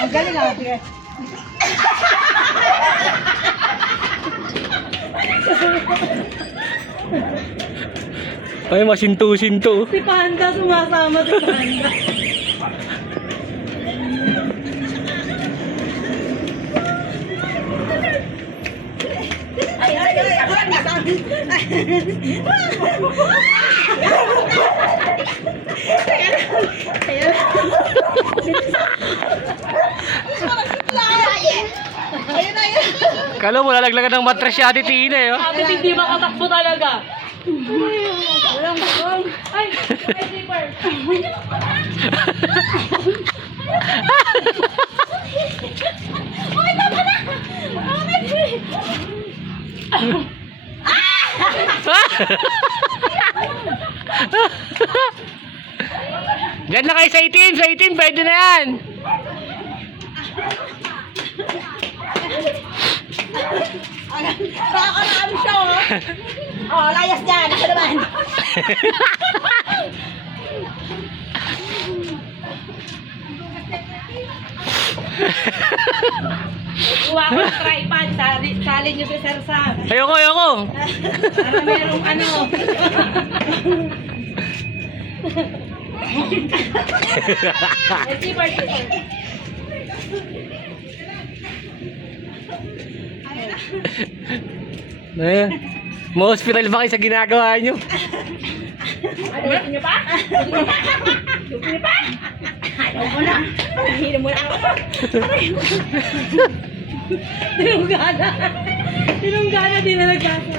Ang galing ah. Ay, masinto-sinto. Si Panda sumasama si Panda. Kala mo, lalaglagan ng matras si Ate Tina eh. Oh. Ate, hindi makatakbo talaga. Walang bukong. Ay, zipper. Okay, tama na. Diyan na kayo sa itim, pwede na yan. Baka na ano siya, oh. Oh, layas dyan. Ako naman. Kuha ko ng tripod. Salin nyo si Sir Sam. Ayoko. Para merong ano. Zipper. Ayan. Ma-hospital ba kayo sa ginagawa nyo? Ano, gusto nyo pa? Gusto nyo pa? Ayaw mo na. Nahinom mo na ako. Tinunggana. Tinunggana, di na nagkasa.